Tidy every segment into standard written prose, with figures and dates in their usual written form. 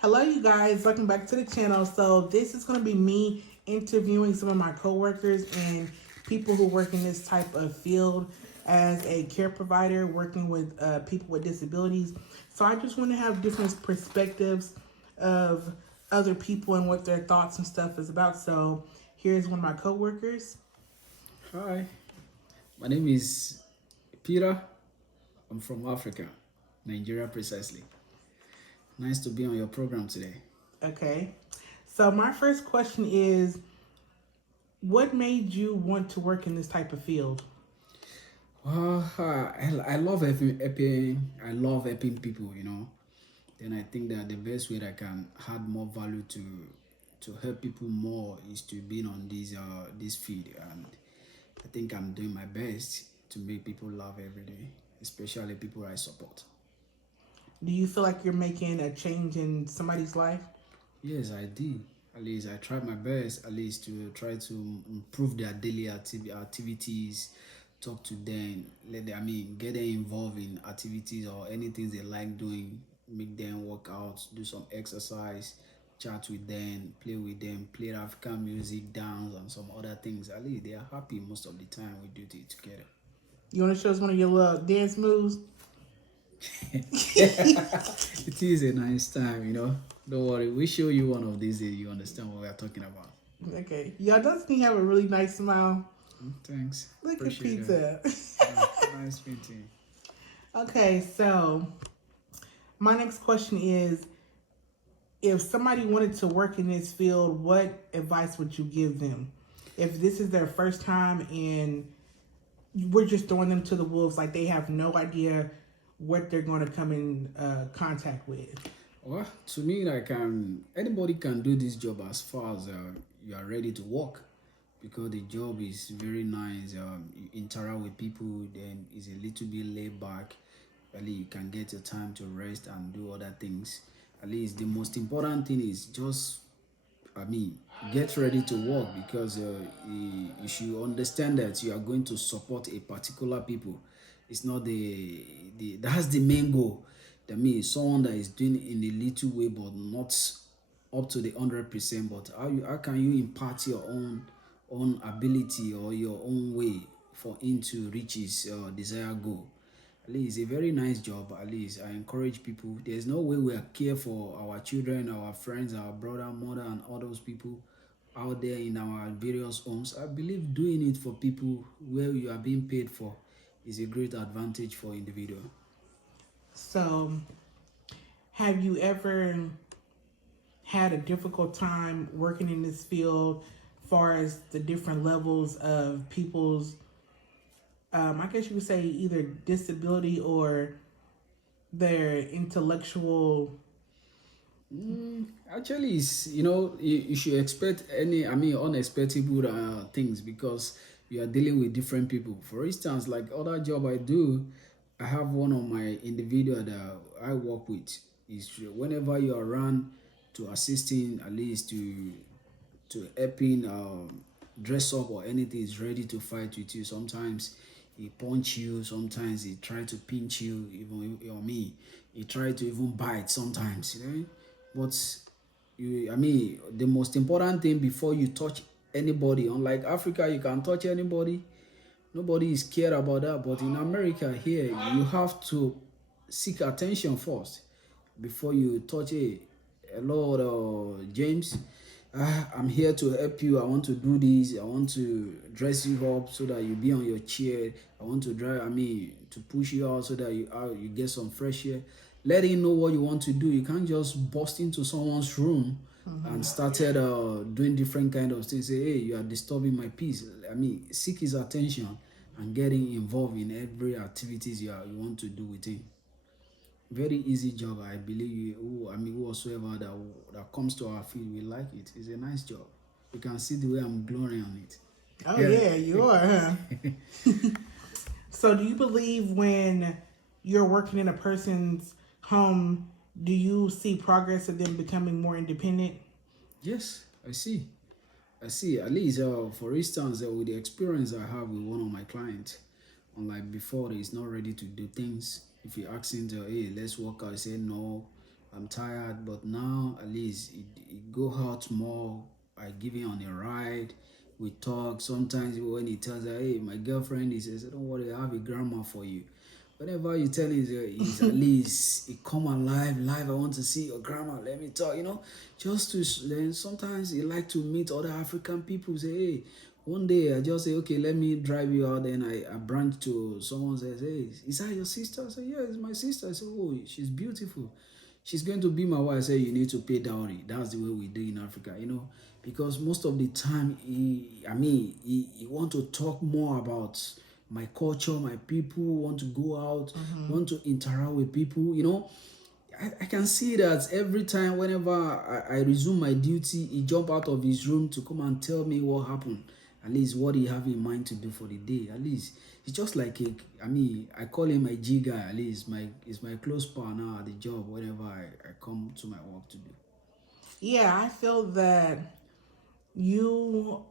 Hello, you guys. Welcome back to the channel. So this is going to be me interviewing some of my coworkers and people who work in this type of field as a care provider, working with people with disabilities. So I just want to have different perspectives of other people and what their thoughts and stuff is about. So here's one of my coworkers. Hi, my name is Peter. I'm from Africa, Nigeria precisely. Nice to be on your program today. Okay. So my first question is, what made you want to work in this type of field? I love helping. I love helping people. Then I think that the best way that I can add more value to help people more is to be on this field, and I think I'm doing my best to make people laugh every day, especially people I support. Do you feel like you're making a change in somebody's life? Yes, I did. At least I tried my best, at least to try to improve their daily activities, talk to them, get them involved in activities or anything they like doing, make them work out, do some exercise, chat with them, play African music, dance, and some other things. At least they are happy most of the time we do it together. You want to show us one of your little dance moves? It is a nice time. Don't worry, we show you one of these days. You understand what we are talking about. Okay. Y'all, doesn't he have a really nice smile? Thanks. Look at Appreciate pizza. Nice meeting. Okay, so my next question is, if somebody wanted to work in this field, what advice would you give them? If this is their first time and we're just throwing them to the wolves, like they have no idea what they're going to come in contact with. Well, to me, anybody can do this job as far as you are ready to work, because the job is very nice. You interact with people, then it's a little bit laid back. At least you can get your time to rest and do other things. At least the most important thing is just, get ready to work, because you should understand that you are going to support a particular people. It's not that's the main goal. That means someone that is doing in a little way but not up to the 100%. But how can you impart your own ability or your own way for him to reach his desired goal? At least it's a very nice job. At least I encourage people. There's no way we are care for our children, our friends, our brother, mother, and all those people out there in our various homes. I believe doing it for people where you are being paid for is a great advantage for individual. So, have you ever had a difficult time working in this field, far as the different levels of people's, I guess you would say either disability or their intellectual? Actually, you should expect unexpected things, because you are dealing with different people. For instance, like other job I do, I have one of my individual that I work with. Is whenever you are around to assisting, at least to helping dress up or anything, is ready to fight with you. Sometimes he punch you, sometimes he try to pinch you, even or me. He try to even bite sometimes. But the most important thing before you touch anybody, unlike Africa, you can touch anybody. Nobody is cared about that. But in America here, you have to seek attention first before you touch. Hello, James. I'm here to help you. I want to do this. I want to dress you up so that you be on your chair. I want to to push you out so that you get some fresh air. Let him know what you want to do. You can't just bust into someone's room and started doing different kind of things. Say, hey, you are disturbing my peace. Seek his attention and getting involved in every activities you want to do with him. Very easy job. I believe whosoever that comes to our field will like it. It's a nice job. You can see the way I'm glowing on it. Oh yeah, you are, huh? So, do you believe when you're working in a person's home, do you see progress of them becoming more independent? Yes, I see. At least, for instance, with the experience I have with one of my clients, unlike before, he's not ready to do things. If you ask him to, hey, let's work out, he say no. I'm tired, but now at least it go out more. I give him on a ride. We talk. Sometimes when he tells her, hey, my girlfriend, he says, don't worry, I have a grandma for you. Whenever you tell him, he's at least he come alive, live. I want to see your grandma. Let me talk, just to then sometimes he like to meet other African people. Say, hey, one day I just say, okay, let me drive you out. Then I branch to someone says, hey, is that your sister? I say, yeah, it's my sister. I say, oh, she's beautiful. She's going to be my wife. I say, you need to pay dowry. That's the way we do in Africa, because most of the time, he want to talk more about my culture, my people, want to go out, want to interact with people, I can see that every time whenever I resume my duty, he jump out of his room to come and tell me what happened, at least what he have in mind to do for the day. At least it's just like I call him my G guy. At least he's my close partner at the job whenever I come to my work to do. Yeah, I feel that you,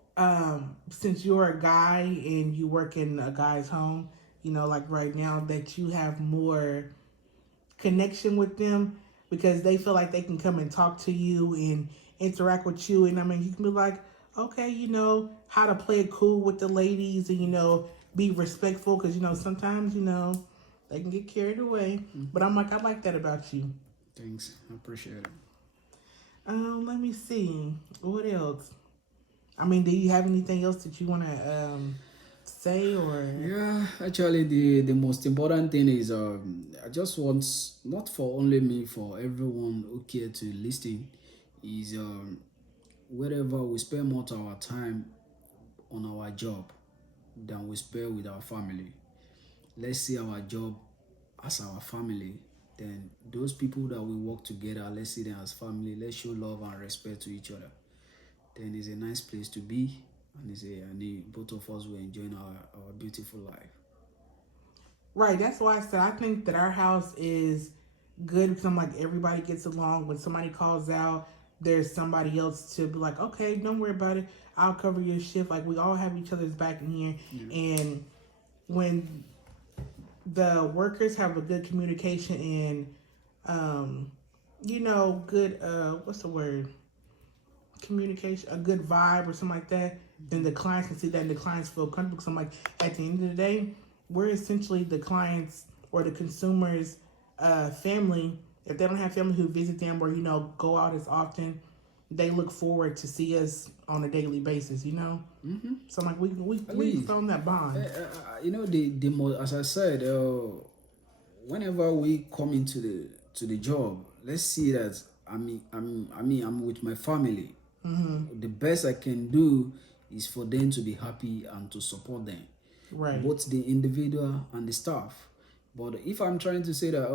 since you're a guy and you work in a guy's home, like right now, that you have more connection with them because they feel like they can come and talk to you and interact with you. And I mean, you can be like, okay, how to play it cool with the ladies and, be respectful because, sometimes, they can get carried away. But I'm like, I like that about you. Thanks, I appreciate it. Let me see. What else? I mean, do you have anything else that you want to say or? Yeah, actually, the most important thing is I just want, not for only me, for everyone who care to listen, is wherever we spend more of our time on our job than we spend with our family. Let's see our job as our family. Then those people that we work together, let's see them as family. Let's show love and respect to each other. Then it's a nice place to be, and both of us will enjoy our beautiful life. Right. That's why I said I think that our house is good because I'm like everybody gets along. When somebody calls out, there's somebody else to be like, okay, don't worry about it. I'll cover your shift. Like we all have each other's back in here. Yeah. And when the workers have a good communication and good what's the word? Communication, a good vibe or something like that, then the clients can see that and the clients feel comfortable. So I'm like, at the end of the day, we're essentially the clients or the consumers' family. If they don't have family who visit them or, go out as often, they look forward to see us on a daily basis, Mm-hmm. So I'm like, we found that bond. The most, as I said, whenever we come into the job, let's see that I'm with my family. Mm-hmm. The best I can do is for them to be happy and to support them, Right. both the individual and the staff. But if I'm trying to say that,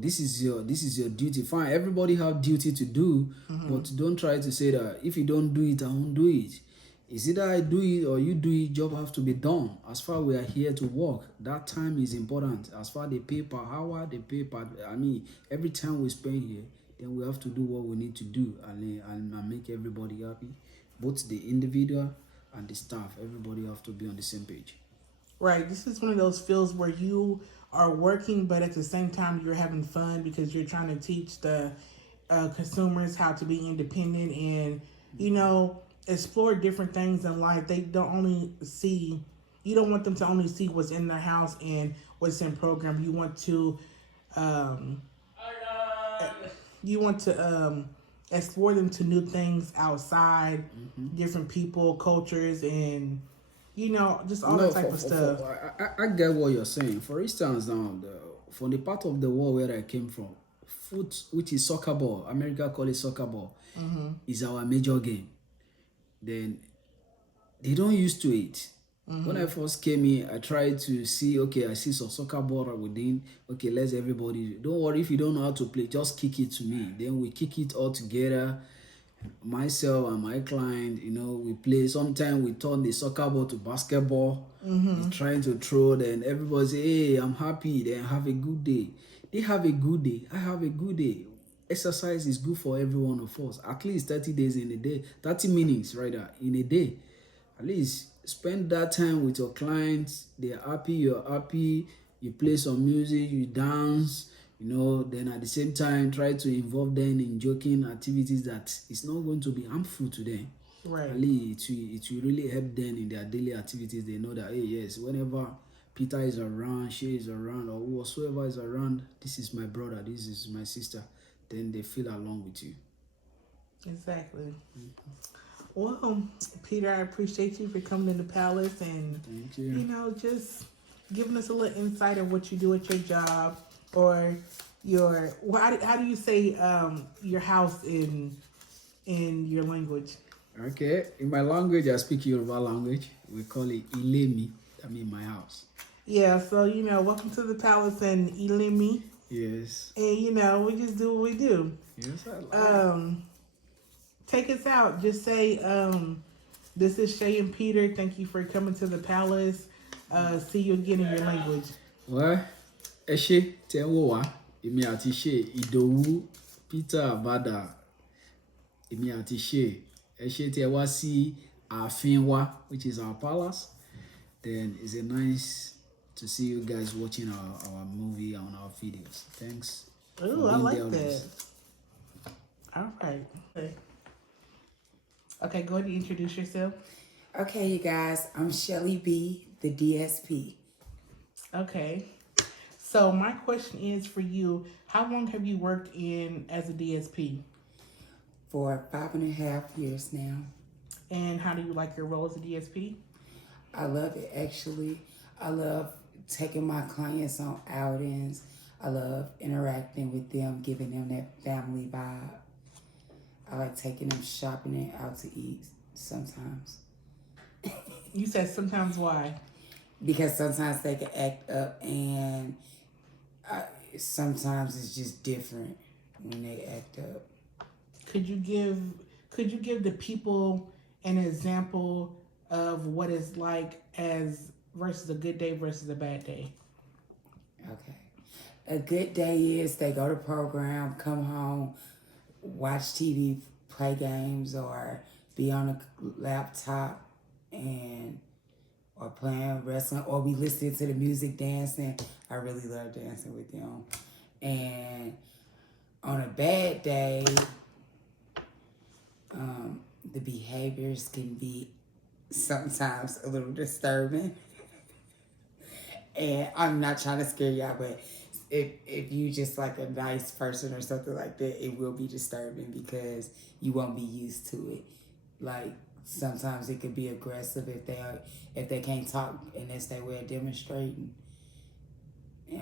this is your duty, fine, everybody have duty to do, but don't try to say that if you don't do it, I won't do it. It's either I do it or you do it. Job have to be done. As far we are here to work, that time is important. As far they pay per hour, they pay per. Every time we spend here, then we have to do what we need to do and make everybody happy, both the individual and the staff. Everybody have to be on the same page. Right. This is one of those fields where you are working, but at the same time you're having fun because you're trying to teach the consumers how to be independent and explore different things in life. They don't only see. You don't want them to only see what's in their house and what's in program. You want to. You want to explore them to new things outside, different people, cultures, and just all that type of stuff. I get what you're saying. For instance, now from the part of the world where I came from, foot, which is soccer ball, America call it soccer ball, is our major game. Then they don't used to it. When I first came in, I tried to see, okay, I see some soccer ball within. Okay, let's everybody. Don't worry if you don't know how to play, just kick it to me. Then we kick it all together. Myself and my client, we play. Sometimes we turn the soccer ball to basketball. We're trying to throw. Then everybody say, hey, I'm happy. Then have a good day. They have a good day. I have a good day. Exercise is good for every one of us. At least 30 days in a day. 30 minutes, rather, in a day. At least spend that time with your clients. They're happy, you're happy. You play some music, you dance, Then at the same time try to involve them in joking activities that is not going to be harmful to them. Right. At least it will really help them in their daily activities. They know that, hey, yes, whenever Peter is around, Shay is around, or whatsoever is around, this is my brother, this is my sister. Then they feel along with you. Exactly. Well, Peter, I appreciate you for coming in the palace and Thank you. just giving us a little insight of what you do at your job or your how do you say your house in your language? Okay, in my language, I speak Yoruba language. We call it Ilemi. I mean my house. Yeah, so welcome to the palace and Ilimi. Yes. And we just do what we do. Yes, I like it. Take us out. Just say, this is Shay and Peter. Thank you for coming to the palace. See you again in your language. Well, Eshe Tewowa, Emi ati Shay, Idowu, Peter Abada, Emi ati Shay. Eshe Tewa si Afinwa, which is our palace. Then it's a nice to see you guys watching our movie and our videos. Thanks. Ooh, I like that. All right. Okay, go ahead and introduce yourself. Okay, you guys, I'm Shelly B, the DSP. Okay. So my question is for you, how long have you worked as a DSP? For 5.5 years now. And how do you like your role as a DSP? I love it, actually. I love taking my clients on outings. I love interacting with them, giving them that family vibe. I like taking them shopping and out to eat sometimes. You said sometimes. Why? Because sometimes they can act up, and sometimes it's just different when they act up. Could you give the people an example of what it's like as versus a good day versus a bad day? Okay. A good day is they go to program, come home, watch TV, play games, or be on a laptop or playing wrestling, or be listening to the music, dancing. I really love dancing with them. And on a bad day, the behaviors can be sometimes a little disturbing. And I'm not trying to scare y'all, but if you just like a nice person or something like that, it will be disturbing because you won't be used to it. Like sometimes it could be aggressive if they can't talk and that's their way of demonstrating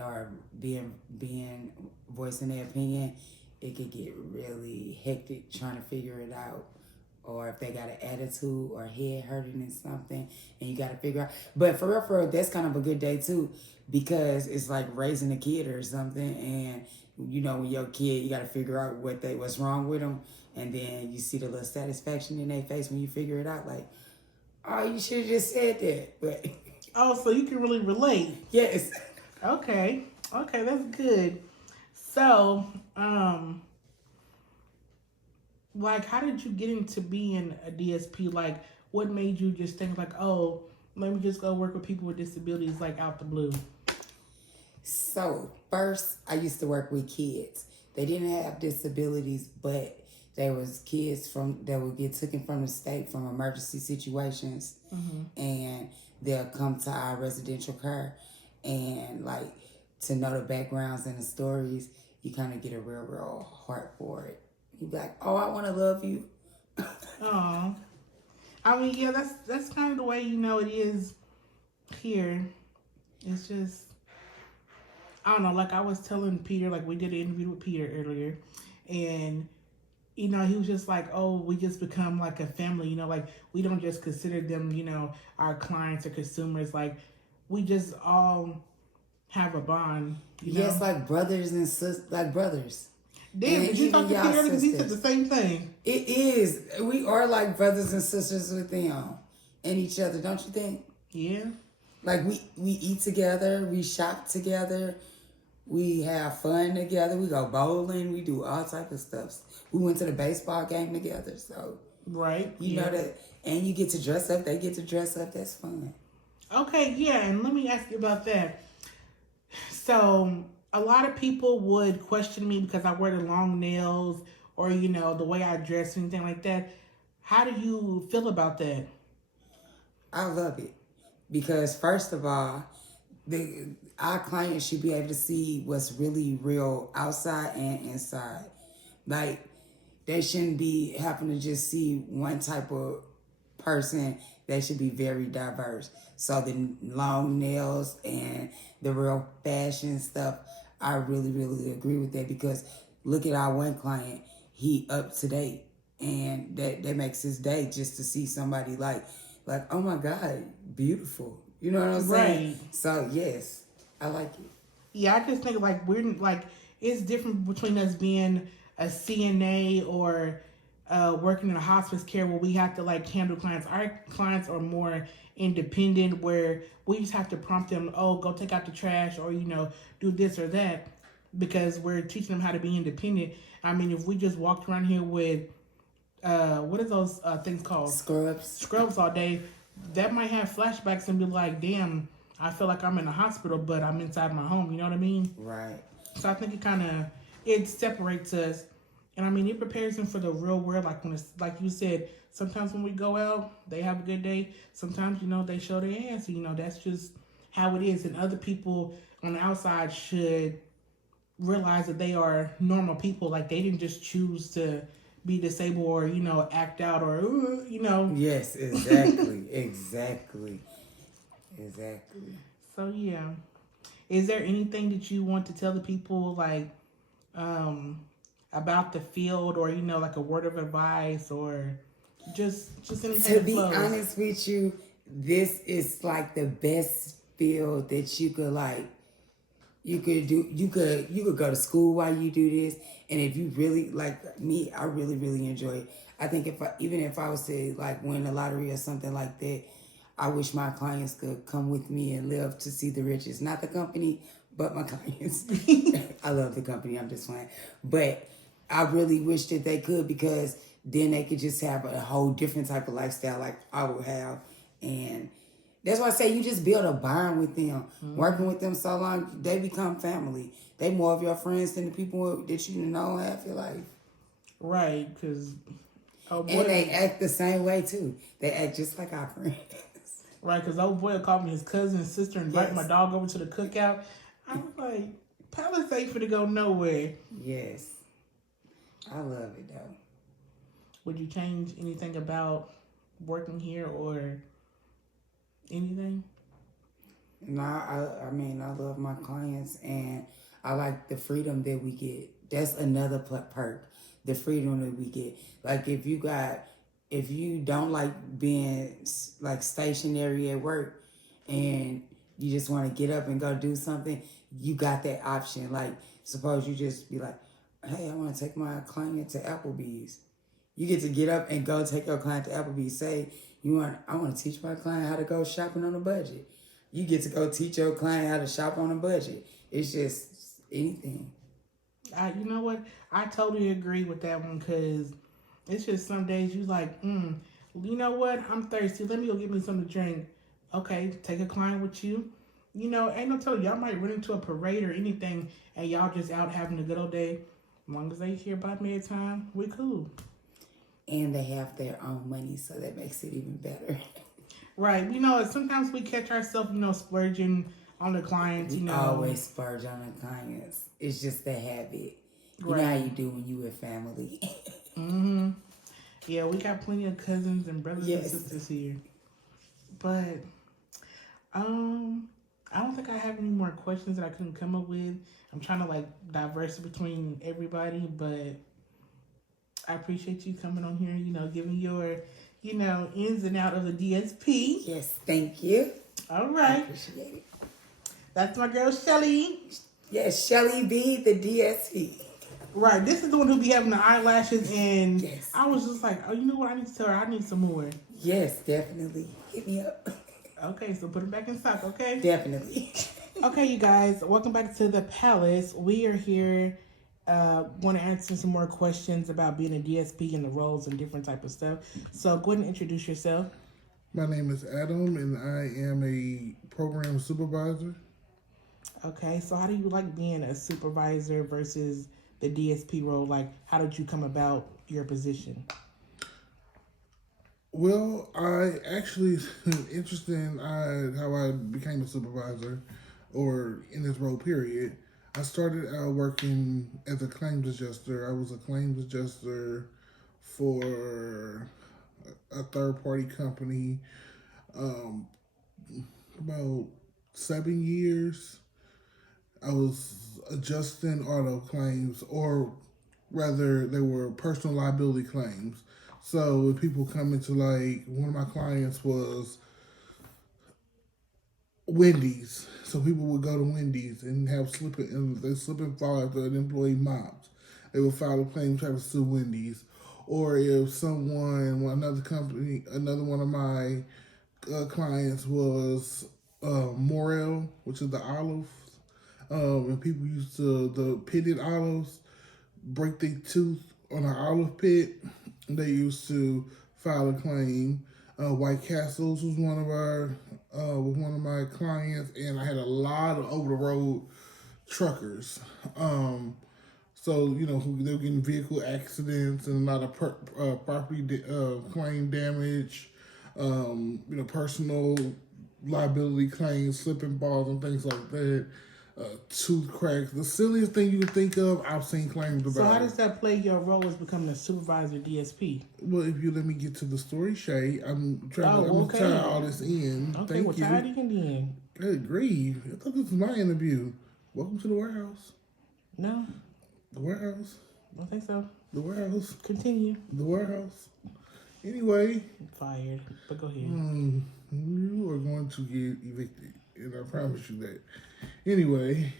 or being voicing their opinion. It could get really hectic trying to figure it out. Or if they got an attitude or head hurting and something, and you got to figure out. But for real, that's kind of a good day too, because it's like raising a kid or something, and when your kid, you got to figure out what's wrong with them, and then you see the little satisfaction in their face when you figure it out. Like, oh, you should have just said that. But so you can really relate. Yes. Okay, that's good. So, like, how did you get into being a DSP? Like, what made you just think like, oh, let me just go work with people with disabilities, like out the blue? So first, I used to work with kids. They didn't have disabilities, but there was kids that would get taken from the state from emergency situations, and they'll come to our residential care, and like to know the backgrounds and the stories, you kind of get a real heart for it. You be like, oh, I want to love you. Oh, I mean, yeah, that's kind of the way it is here. It's just, I don't know. Like I was telling Peter, like we did an interview with Peter earlier, and he was just like, oh, we just become like a family. Like we don't just consider them, our clients or consumers. Like we just all have a bond. Yes, like brothers and sisters, like brothers. Damn, did you talk to Peter? Because he said the same thing. It is. We are like brothers and sisters with them and each other, don't you think? Yeah. Like we eat together, we shop together, we have fun together, we go bowling, we do all type of stuff. We went to the baseball game together, so right. You know that, and you get to dress up, they get to dress up, that's fun. Okay, yeah, and let me ask you about that. So, a lot of people would question me because I wear the long nails or, you know, the way I dress or anything like that. How do you feel about that? I love it because first of all, our clients should be able to see what's really real outside and inside. Like they shouldn't be having to just see one type of person. They should be very diverse. So the long nails and the real fashion stuff, I really, really agree with that because look at our one client, he up to date. And that makes his day just to see somebody like, oh my God, beautiful. You know what I'm saying? Right. So yes, I like it. Yeah, I just think like we're like it's different between us being a CNA or working in a hospice care where we have to like handle clients. Our clients are more independent where we just have to prompt them, oh, go take out the trash or, you know, do this or that because we're teaching them how to be independent. I mean, if we just walked around here with what are those things called? Scrubs all day, that might have flashbacks and be like, damn, I feel like I'm in a hospital, but I'm inside my home. You know what I mean? Right. So I think it separates us. And I mean, it prepares them for the real world. Like when it's, like you said, sometimes when we go out, they have a good day. Sometimes, you know, they show their ass. You know, that's just how it is. And other people on the outside should realize that they are normal people. Like they didn't just choose to be disabled or, you know, act out or, you know. Yes, exactly. Exactly. So, yeah. Is there anything that you want to tell the people, like, about the field or, you know, like a word of advice or just anything? To be honest with you, this is like the best field that you could like. You could go to school while you do this, and if you really like me, I really really enjoy it. I think even if I was to like win the lottery or something like that, I wish my clients could come with me and live to see the riches. Not the company, but my clients. I love the company. I'm just playing, but I really wish that they could because then they could just have a whole different type of lifestyle like I would have, and that's why I say you just build a bond with them. Mm-hmm. Working with them so long, they become family. They more of your friends than the people that you know half your life. Right, because and they act the same way too. They act just like our friends. Right, because old boy called me his cousin and sister and invited my dog over to the cookout. I was like, Palace ain't finna go nowhere. Yes. I love it though. Would you change anything about working here or anything? No, I mean, I love my clients and I like the freedom that we get. That's another perk, the freedom that we get. Like if you don't like being like stationary at work and you just want to get up and go do something, you got that option. Like suppose you just be like, hey, I want to take my client to Applebee's. You get to get up and go take your client to Applebee's. Say, I want to teach my client how to go shopping on a budget. You get to go teach your client how to shop on a budget. It's just anything. You know what? I totally agree with that one because it's just some days you like, you know what? I'm thirsty. Let me go get me something to drink. Okay, take a client with you. You know, ain't no telling. Y'all might run into a parade or anything and y'all just out having a good old day. As long as they here by bedtime, we cool. And they have their own money, so that makes it even better. Right. You know, sometimes we catch ourselves, you know, splurging on the clients, you know. Always splurge on the clients. It's just the habit. You know how you do when you with family. Mm-hmm. Yeah, we got plenty of cousins and brothers and sisters here. But I don't think I have any more questions that I couldn't come up with. I'm trying to like diverse between everybody, but I appreciate you coming on here, you know, giving your, you know, ins and out of the DSP. Yes, thank you. All right. I appreciate it. That's my girl, Shelly. Yes, Shelly B, the DSP. Right. This is the one who be having the eyelashes, and yes. I was just like, oh, you know what? I need to tell her I need some more. Yes, definitely. Hit me up. Okay, so put it back in stock, okay? Definitely. Okay, you guys, welcome back to the Palace. We are here. Want to answer some more questions about being a DSP and the roles and different type of stuff. So go ahead and introduce yourself. My name is Adam, and I am a program supervisor. Okay, so how do you like being a supervisor versus the DSP role? Like, how did you come about your position? Well, I actually interesting how I became a supervisor, or in this role. Period. I started out working as a claims adjuster. I was a claims adjuster for a third party company. Um, about 7 years, I was adjusting auto claims, or rather, they were personal liability claims. So when people come into, like, one of my clients was Wendy's. So people would go to Wendy's and have slip and fall after an employee mops. They would file a claim trying to sue Wendy's. Or if another one of my clients was Morel, which is the olives. And people used to, the pitted olives, break their tooth on an olive pit. They used to file a claim. White Castles was one of my clients, and I had a lot of over the road truckers. So they were getting vehicle accidents and a lot of property claim damage. Personal liability claims, slipping balls, and things like that. Tooth cracks, the silliest thing you can think of, I've seen claims about. So how does that play your role as becoming a supervisor DSP? Well, if you let me get to the story, Shay, I'm gonna tie all this in. Okay, Thank well, you. tie it in. Good grief. I thought this was my interview. Welcome to the warehouse. No, The warehouse. I don't think so. The warehouse. Continue. The warehouse. Anyway. I'm fired, but go ahead. You are going to get evicted, and I promise you that. Anyway,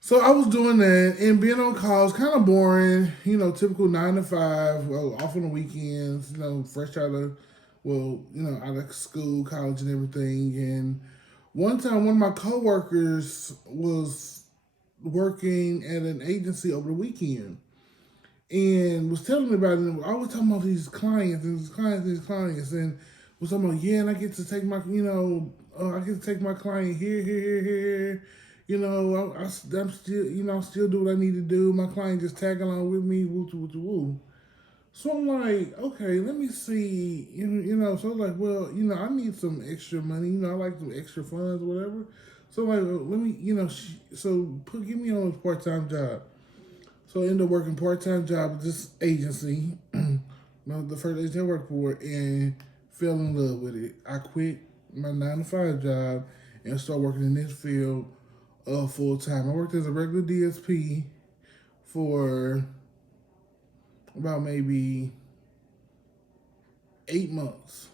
so I was doing that, and being on calls kind of boring. Typical 9 to 5. Well, off on the weekends. Fresh out of out of school, college, and everything. And one time, one of my coworkers was working at an agency over the weekend and was telling me about it. I was talking about these clients, and was talking about, and I get to take my, I get to take my client here. I'm still, I still do what I need to do. My client just tag along with me, woo. So I'm like, okay, let me see, So I was like, well, I need some extra money. I like some extra funds, or whatever. So like, let me, give me on a part-time job. So I ended up working part-time job with this agency, the first agency I worked for, and fell in love with it. I quit my 9 to 5 job and started working in this field full time. I worked as a regular DSP for about maybe 8 months,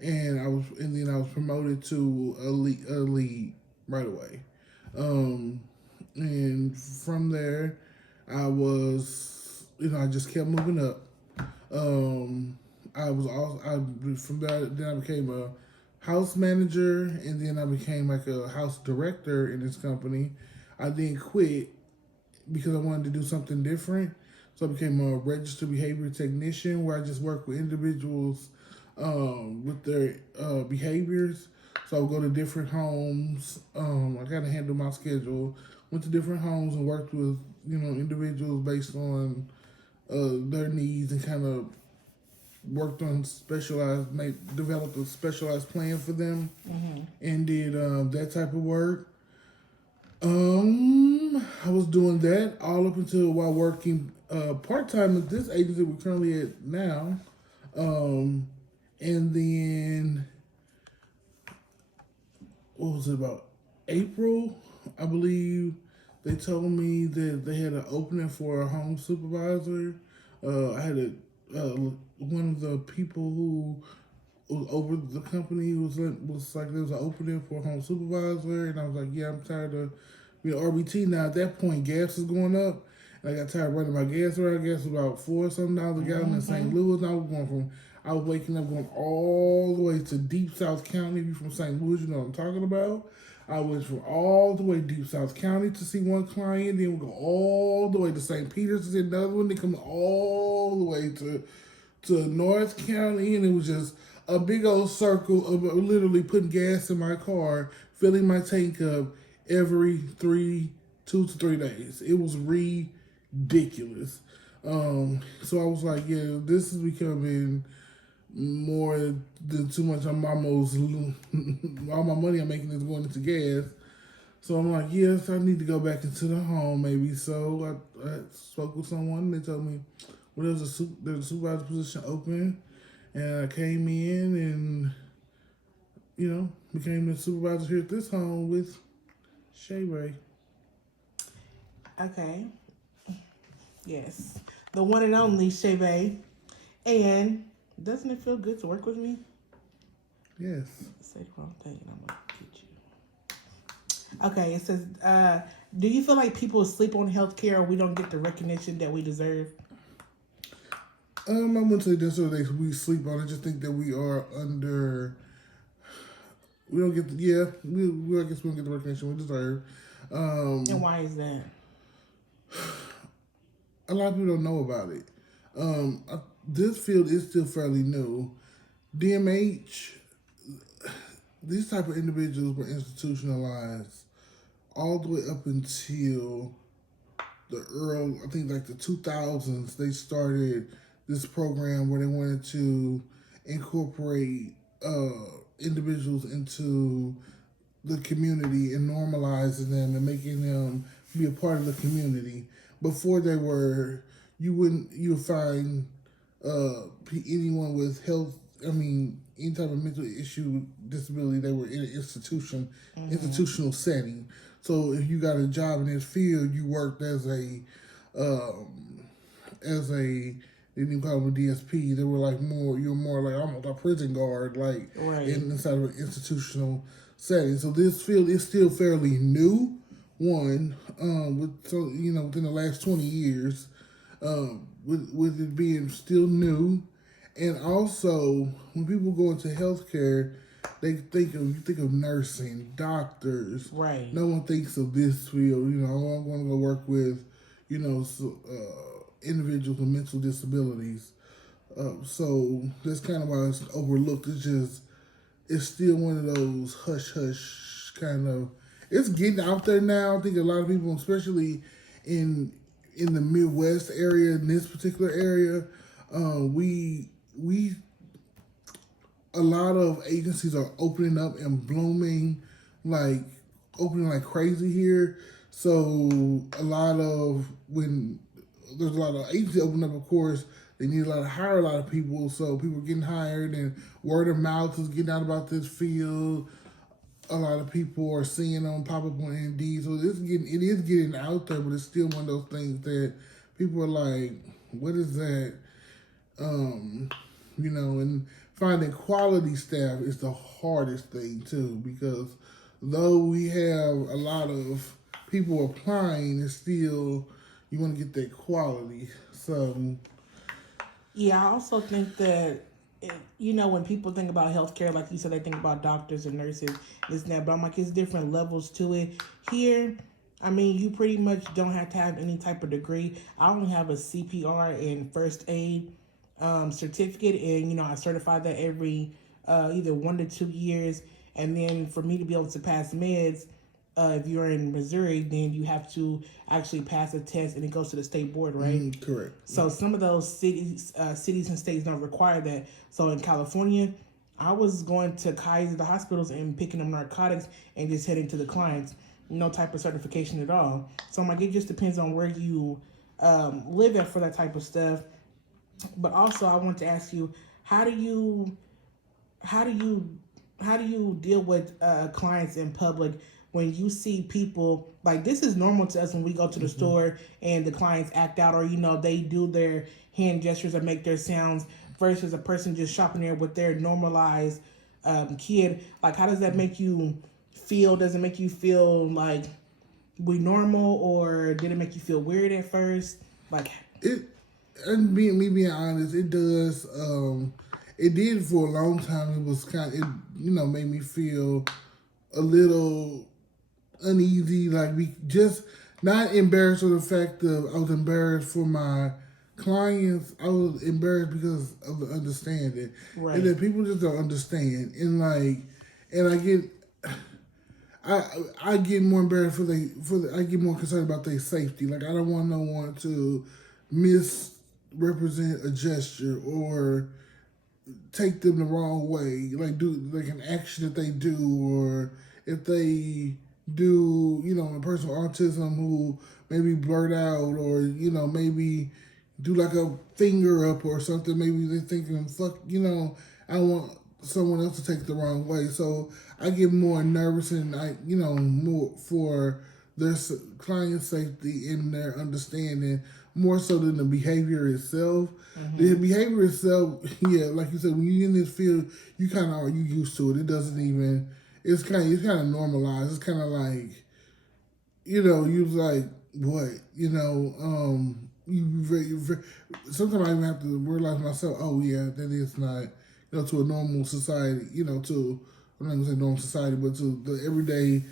and then I was promoted to a lead right away. And from there, I was, I just kept moving up. From that, then I became a house manager, and then I became like a house director in this company. I then quit because I wanted to do something different. So I became a registered behavior technician, where I just work with individuals with their behaviors. So I would go to different homes. I kind of handle my schedule. Went to different homes and worked with individuals based on their needs, and kind of worked on developed a specialized plan for them, and did that type of work. I was doing that all up until while working part-time at this agency we're currently at now. And then, what was it, about April, I believe, they told me that they had an opening for a home supervisor. I had one of the people who was over the company was like, there was an opening for a home supervisor, and I was like, yeah, I'm tired of being RBT now. At that point, gas was going up, and I got tired of running my gas around. Gas was about $4 something a gallon in St. Louis. Now I was waking up going all the way to Deep South County. If you're from St. Louis, you know what I'm talking about. I went from all the way Deep South County to see one client, then we go all the way to St. Peter's to see another one, then come all the way to North County, and it was just a big old circle of literally putting gas in my car, filling my tank up every 2 to 3 days. It was ridiculous. So I was like, yeah, this is becoming more than too much. I'm almost all my money I'm making is going into gas. So I'm like, yes, I need to go back into the home maybe. So I spoke with someone. They told me, well, there's a supervisor position open, and I came in and became the supervisor here at this home with Shay Ray. Okay. Yes. The one and only Shay. And doesn't it feel good to work with me? Yes. Say the wrong thing and I'm going to get you. Okay, it says, do you feel like people sleep on healthcare or we don't get the recognition that we deserve? I wouldn't say necessarily we sleep on it. I just think that we are under. We don't get. I guess we don't get the recognition we deserve. And why is that? A lot of people don't know about it. This field is still fairly new. DMH, these type of individuals were institutionalized all the way up until the early, I think like the 2000s. They started this program where they wanted to incorporate individuals into the community and normalizing them and making them be a part of the community. Before they were, you would find anyone with health, any type of mental issue, disability, they were in an institutional setting. So if you got a job in this field, you worked as a they didn't call them a DSP. They were like you're more like almost a prison guard, like right. inside of an institutional setting. So this field is still fairly new. Within the last 20 years, with it being still new, and also when people go into healthcare, you think of nursing, doctors. Right. No one thinks of this field. I'm going to go work with, individuals with mental disabilities. So that's kind of why it's overlooked. It's still one of those hush kind of. It's getting out there now. I think a lot of people, especially in the Midwest area, in this particular area, a lot of agencies are opening up and blooming, opening like crazy here. So when there's a lot of agencies opening up, of course, they need to hire a lot of people. So people are getting hired, and word of mouth is getting out about this field. A lot of people are seeing them pop up on Indeed. So it is getting out there, but it's still one of those things that people are like, what is that? And finding quality staff is the hardest thing too, because though we have a lot of people applying, it's still, you want to get that quality. So yeah, I also think that when people think about healthcare, like you said, they think about doctors and nurses, this and that. But I'm like, it's different levels to it. Here, you pretty much don't have to have any type of degree. I only have a CPR and first aid certificate, and I certify that every either 1 to 2 years. And then for me to be able to pass meds, if you're in Missouri, then you have to actually pass a test, and it goes to the state board, right? Correct. So some of those cities and states don't require that. So in California, I was going to Kaiser, the hospitals, and picking up narcotics and just heading to the clients. No type of certification at all. So I'm like, it just depends on where you live at for that type of stuff. But also, I want to ask you, how do you deal with clients in public when you see people, like, this is normal to us when we go to the store and the clients act out, or they do their hand gestures or make their sounds, versus a person just shopping there with their normalized kid. Like, how does that make you feel? Does it make you feel like we normal, or did it make you feel weird at first? Like, and being honest, it does. It did for a long time. It was made me feel a little uneasy. Like, we just not embarrassed with the fact that I was embarrassed for my clients. I was embarrassed because of the understanding, right. and that people just don't understand. And I get more embarrassed I get more concerned about their safety. Like I don't want no one to misrepresent a gesture or take them the wrong way, like do like an action that they do, or if they do, a person with autism who maybe blurt out, or maybe do like a finger up or something. Maybe they're thinking, "Fuck," I don't want someone else to take it the wrong way. So I get more nervous, and more for their client safety and their understanding more so than the behavior itself. The behavior itself, yeah, like you said, when you're in this field, you kind of are used to it. It doesn't even. It's kind of normalized. It's kind of like, you like what, sometimes I even have to realize myself. Oh yeah, that is not, to a normal society. To I'm not gonna say normal society, but to the everyday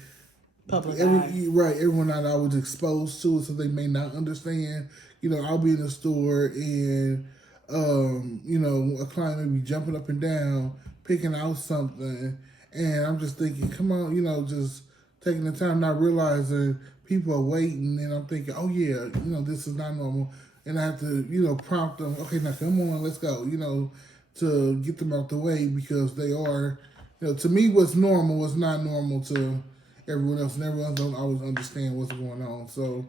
Public right, everyone that I was exposed to, so they may not understand. I'll be in the store and a client may be jumping up and down, picking out something, and I'm just thinking, come on, just taking the time, not realizing people are waiting, and I'm thinking, oh yeah, this is not normal, and I have to, prompt them, okay, now come on, let's go, to get them out the way, because they are, to me, what's normal is not normal to everyone else, and everyone don't always understand what's going on. So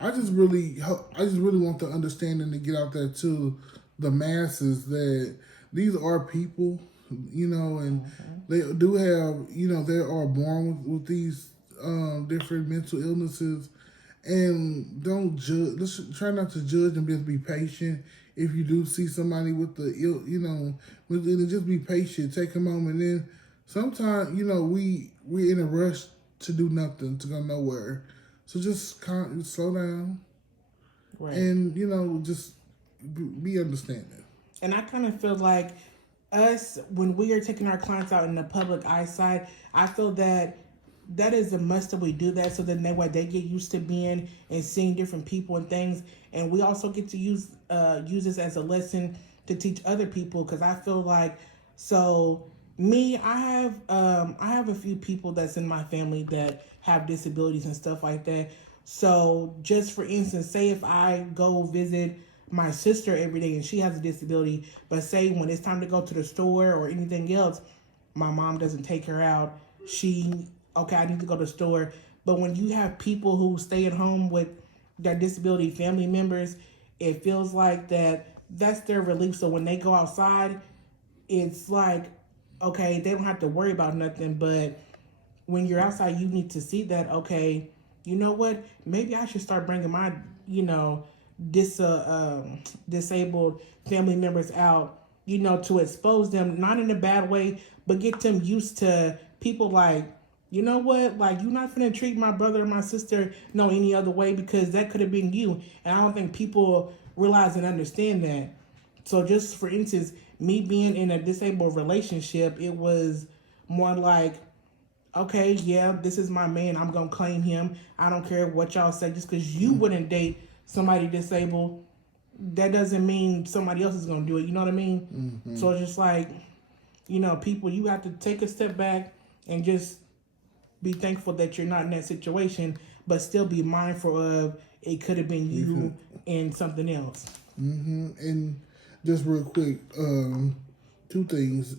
I just really want the understanding to get out there to the masses that these are people, and they do have, they are born with these different mental illnesses, and don't judge. Let's try not to judge and just be patient. If you do see somebody with the ill, just be patient. Take a moment. Then sometimes, we're in a rush to do nothing, to go nowhere. So just slow down, Right. and just be understanding. And I kind of feel like us, when we are taking our clients out in the public eyesight, I feel that is a must that we do that, so that they get used to being and seeing different people and things, and we also get to use this as a lesson to teach other people, because I feel like, so me, I have a few people that's in my family that have disabilities and stuff like that. So just for instance, say if I go visit my sister every day and she has a disability, but say when it's time to go to the store or anything else, my mom doesn't take her out. I need to go to the store. But when you have people who stay at home with their disability family members, it feels like that's their relief. So when they go outside, it's like, okay, they don't have to worry about nothing. But when you're outside, you need to see that, okay, you know what? Maybe I should start bringing my, disabled family members out, to expose them, not in a bad way, but get them used to people like, you know what? Like, you're not going to treat my brother or my sister any other way, because that could have been you. And I don't think people realize and understand that. So just for instance, me being in a disabled relationship, it was more like, okay, yeah, this is my man. I'm going to claim him. I don't care what y'all say. Just because you wouldn't date somebody disabled, that doesn't mean somebody else is going to do it. You know what I mean? Mm-hmm. So it's just like, people, you have to take a step back and just be thankful that you're not in that situation, but still be mindful of it could have been you and something else. Mm-hmm. And just real quick, two things.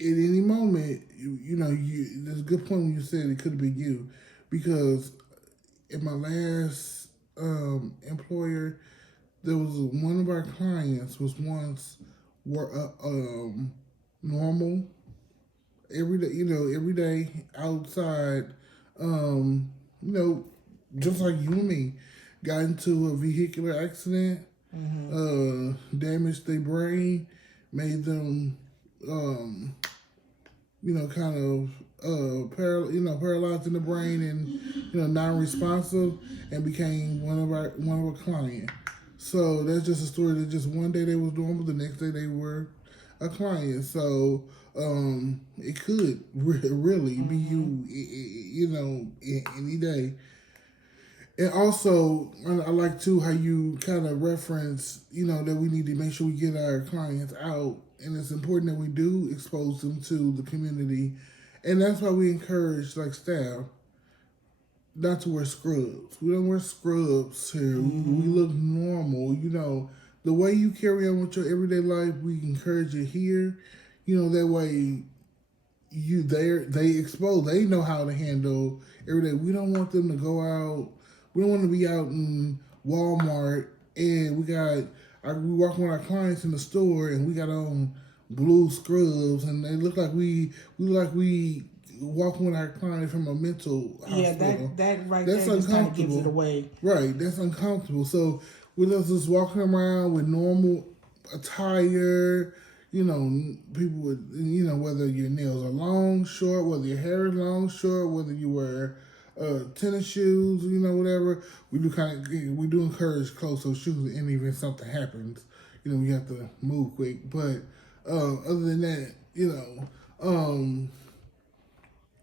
At any moment, there's a good point when you said it could have been you, because in my last employer, there was one of our clients was once normal every day outside, just like you and me, got into a vehicular accident, damaged their brain, made them, paralyzed in the brain and, non-responsive, and became one of our client. So that's just a story that just one day they was normal, the next day they were a client. So it could really be you, any day. And also, I like too how you kind of reference, that we need to make sure we get our clients out and it's important that we do expose them to the community, and that's why we encourage like staff not to wear scrubs. We don't wear scrubs here. We look normal. You know, the way you carry on with your everyday life, we encourage it here. You know, that way they expose. They know how to handle every day. We don't want them to go out. We don't want to be out in Walmart and we walk with our clients in the store and we got on blue scrubs and they look like we walking with our client from a mental hospital. Yeah, that right That's there just kind of uncomfortable. gives it away. Right, that's uncomfortable. So with us just walking around with normal attire, you know, people with, you know, whether your nails are long, short, whether your hair is long, short, whether you wear tennis shoes, you know, whatever. We do encourage close-toe shoes, and even if something happens, you know, you have to move quick. But other than that, you know,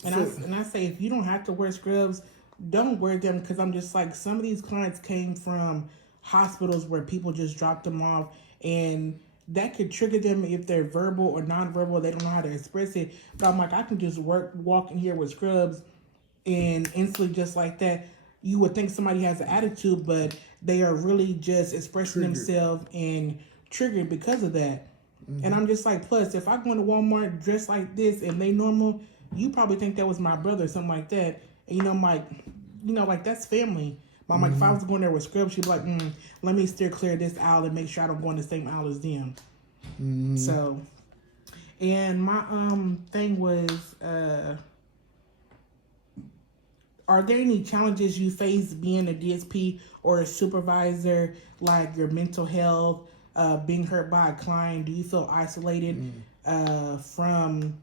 And I say, if you don't have to wear scrubs, don't wear them, because I'm just like, some of these clients came from hospitals where people just dropped them off, and that could trigger them if they're verbal or nonverbal. They don't know how to express it. But I'm like, I can just walk in here with scrubs, and instantly, just like that, you would think somebody has an attitude, but they are really just expressing themselves and triggered because of that. And I'm just like, plus, if I go into Walmart dressed like this and they normal, you probably think that was my brother or something like that. And, you know, I'm like, you know, like, that's family. But I'm like, if I was going there with scrubs, she'd be like, let me steer clear of this aisle and make sure I don't go in the same aisle as them. So, and my thing was, are there any challenges you face being a DSP or a supervisor, like your mental health, being hurt by a client? Do you feel isolated from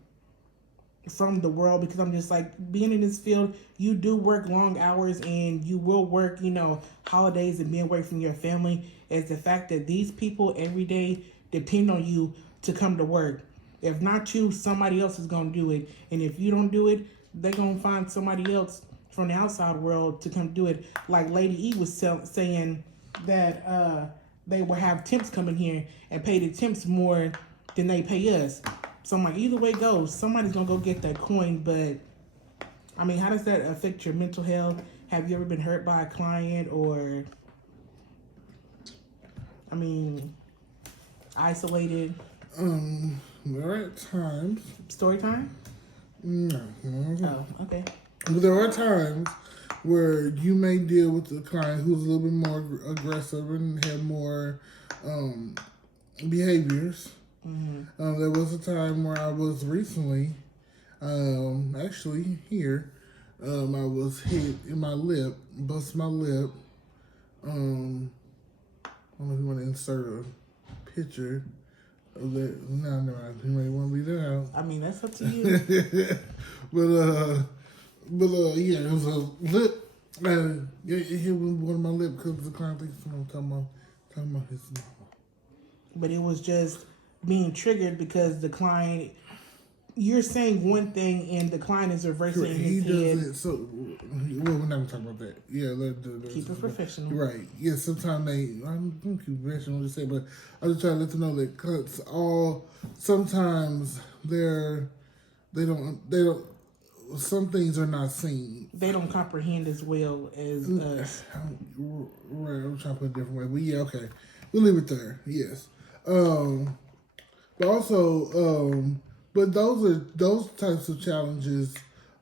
the world? Because I'm just like, being in this field, you do work long hours and you will work, you know, holidays and being away from your family. Is the fact that these people every day depend on you to come to work. If not you, somebody else is going to do it. And if you don't do it, they're going to find somebody else from the outside world to come do it. Like Lady E was saying that they will have temps come in here and pay the temps more than they pay us. So I'm like, either way it goes, somebody's going to go get that coin. But, I mean, how does that affect your mental health? Have you ever been hurt by a client or, I mean, isolated? There are times. Story time? No. Oh, okay. But there are times where you may deal with a client who's a little bit more aggressive and have more behaviors. There was a time where I was recently, actually here, I was hit in my lip, bust my lip. I don't know if you want to insert a picture of that. No, you may want to leave that out. I mean, that's up to you. But yeah, it was a lip. It hit one of my lips because the client thinks someone talking about his mama. But it was just being triggered because the client, you're saying one thing and the client is reversing in his head. Does it, so, well, we're not going to talk about that. Yeah, Keep it professional. Right. Yeah, sometimes I don't keep professional to say, but I just try to let them know that cuts sometimes they don't, some things are not seen. They don't comprehend as well as us. Right, I'm trying to put it a different way. But yeah, okay. We'll leave it there. Yes. But also, but those types of challenges,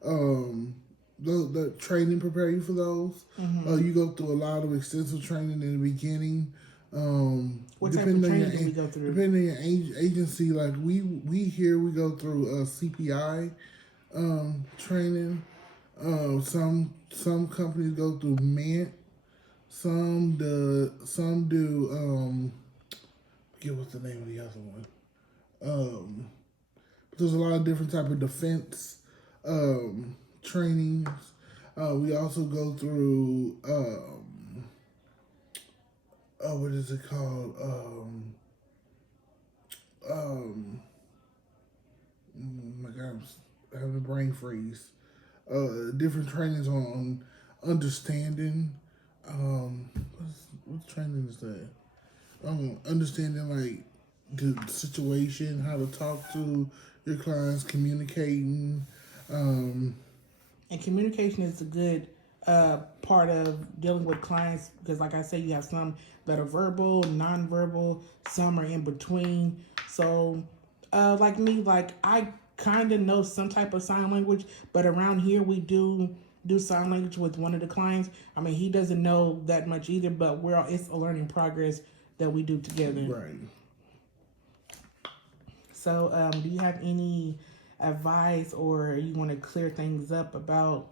the training prepare you for those. You go through a lot of extensive training in the beginning. What type of training do we go through? Depending on your agency, like we go through CPI training. Some companies go through MENT. Some do forget what's the name of the other one. There's a lot of different type of defense trainings. We also go through what is it called? My God, I'm having a brain freeze. Different trainings on understanding. What training is that? Understanding like the situation, how to talk to your clients, communicating. Um, And communication is a good part of dealing with clients because, like I said, you have some that are verbal, nonverbal, some are in between. So, like me, like I kind of know some type of sign language, but around here we do sign language with one of the clients. I mean, he doesn't know that much either, but it's a learning progress that we do together. right. So, do you have any advice or you want to clear things up about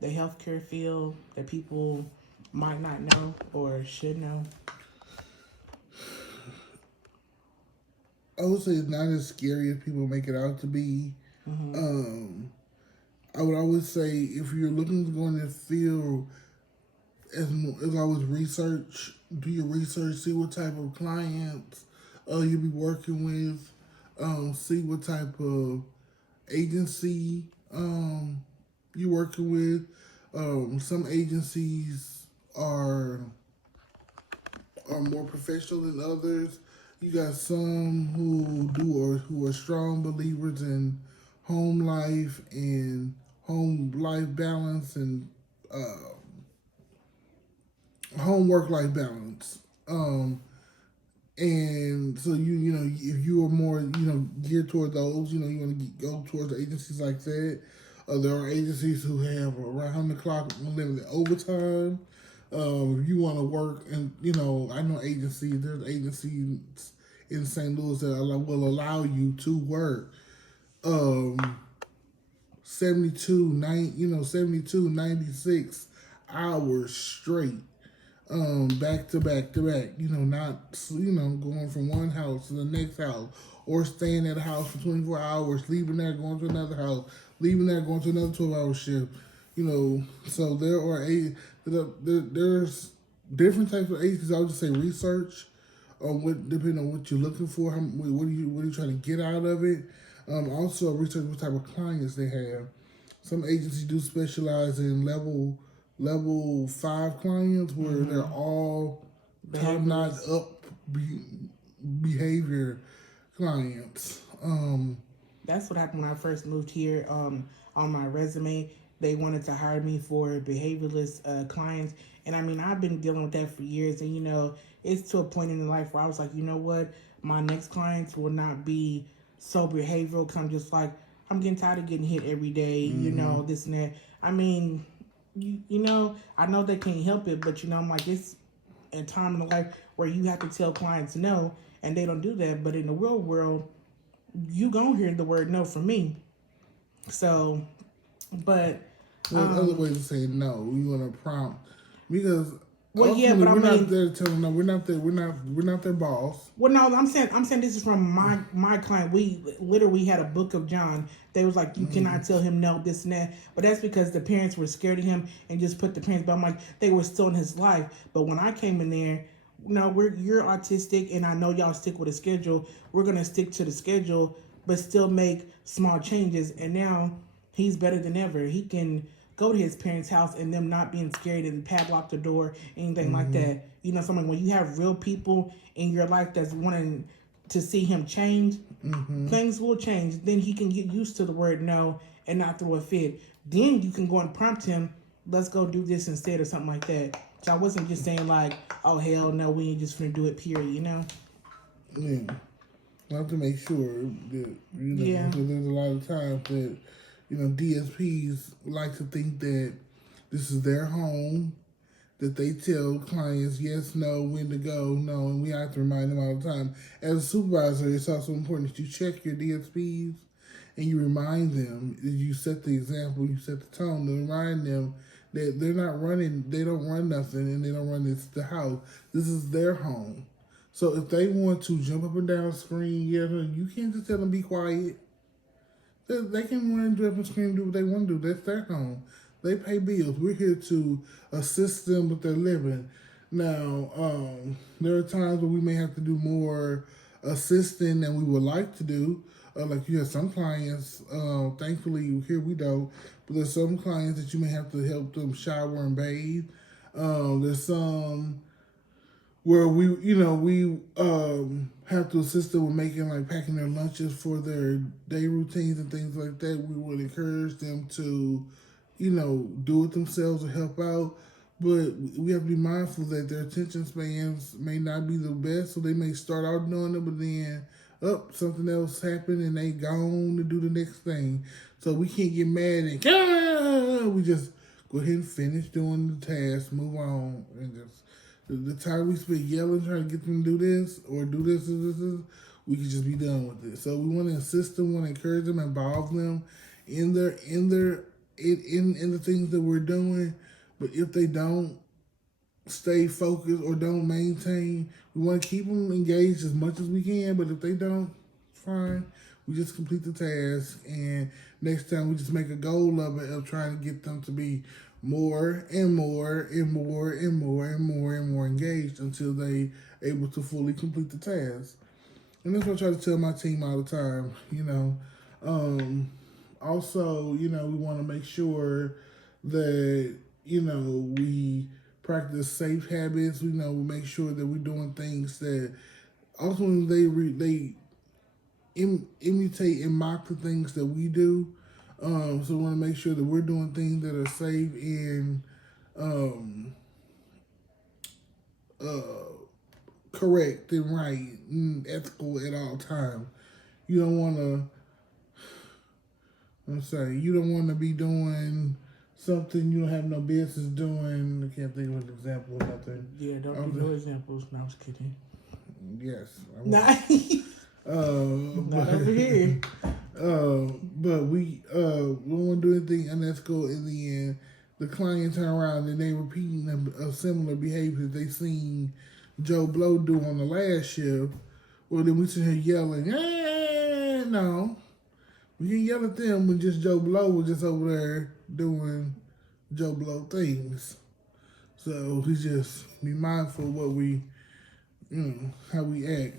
the healthcare field that people might not know or should know? I would say it's not as scary as people make it out to be. I would always say if you're looking to go in this field, as always, do your research, see what type of clients you'll be working with, see what type of agency you're working with. Some agencies are more professional than others. You got some who are strong believers in home life and home life balance and home work life balance. And so you know if you are more geared toward those, you want to go towards the agencies like that. There are agencies who have around the clock unlimited overtime. If you want to work, and I know there's agencies in St. Louis that will allow you to work 72, 96 hours straight, back to back to back. Not going from one house to the next house, or staying at a house for 24 hours, leaving there, going to another house, leaving there, going to another 12-hour shift. So there's different types of agencies. I would just say research on depending on what you're looking for. What are you trying to get out of it? Also research what type of clients they have. Some agencies do specialize in level 5 clients where they're all top notch behavior clients. That's what happened when I first moved here. On my resume, they wanted to hire me for behavioralist clients, and I mean I've been dealing with that for years. And it's to a point in life where I was like, you know what, my next clients will not be so behavioral. Cause I'm just like I'm getting tired of getting hit every day. This and that. I mean, I know they can't help it, but I'm like it's a time in life where you have to tell clients no, and they don't do that. But in the real world, you gonna hear the word no from me. So, but other ways to say no, you want to prompt because well, yeah, but we're not there to tell them no. We're not their boss. Well, no, I'm saying this is from my client. We literally had a book of John. They was like, you cannot tell him no, this and that. But that's because the parents were scared of him and just put the parents. But I'm like, they were still in his life. But when I came in there, no, you're autistic, and I know y'all stick with a schedule. We're gonna stick to the schedule, but still make small changes. And now he's better than ever. He can go to his parents' house and them not being scared and padlock the door, anything like that. Something when you have real people in your life that's wanting to see him change, things will change. Then he can get used to the word no and not throw a fit. Then you can go and prompt him, let's go do this instead or something like that. So I wasn't just saying like, oh hell no, we ain't just gonna do it, period, Yeah. I have to make sure that, because there's a lot of times that, DSPs like to think that this is their home, that they tell clients yes, no, when to go, no, and we have to remind them all the time. As a supervisor, it's also important that you check your DSPs and you remind them, you set the example, you set the tone to remind them that they don't run nothing, and they don't run the house. This is their home. So if they want to jump up and down, scream, you can't just tell them be quiet. They can run, jump and scream, do what they want to do. That's their home. They pay bills. We're here to assist them with their living. Now, there are times where we may have to do more assisting than we would like to do. Like you have some clients, thankfully here we don't, but there's some clients that you may have to help them shower and bathe. There's some where we have to assist them with making, like, packing their lunches for their day routines and things like that. We would encourage them to, do it themselves or help out. But we have to be mindful that their attention spans may not be the best, so they may start out doing it, but then something else happened and they gone to do the next thing. So we can't get mad and we just go ahead and finish doing the task, move on, and just the time we spend yelling trying to get them to do this or do this, we can just be done with it. So we want to assist them, want to encourage them, involve them in the things that we're doing. But if they don't stay focused or don't maintain, we want to keep them engaged as much as we can. But if they don't, fine. We just complete the task, and next time we just make a goal of it, of trying to get them to be more and more and more and more and more and more engaged until they able to fully complete the task. And that's what I try to tell my team all the time. Also, we want to make sure that we practice safe habits. We make sure that we're doing things that ultimately they imitate and mock the things that we do. So we want to make sure that we're doing things that are safe and correct and right and ethical at all times. You don't want to be doing something you don't have no business doing. I can't think of an example of nothing. Yeah, don't give no examples. No, I was kidding. Yes. Not over here. But we don't want to do anything unethical. In the end, the client turn around and they repeating a similar behavior they seen Joe Blow do on the last shift. Well, then we sit here yelling, no. We can yell at them when just Joe Blow was just over there doing Joe Blow things. So we just be mindful of what we, how we act.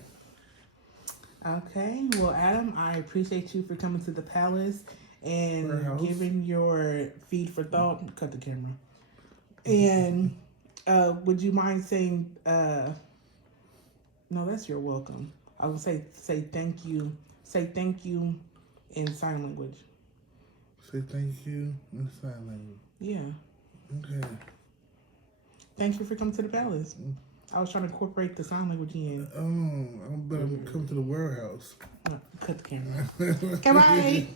Okay. Well, Adam, I appreciate you for coming to the palace and Warehouse. giving your feed for thought. Cut the camera. And would you mind saying, no, that's your welcome. I would say thank you. Say thank you in sign language. Say thank you in sign language. Yeah. Okay. Thank you for coming to the palace. I was trying to incorporate the sign language in. Oh, I better come to the warehouse. Cut the camera. Come on.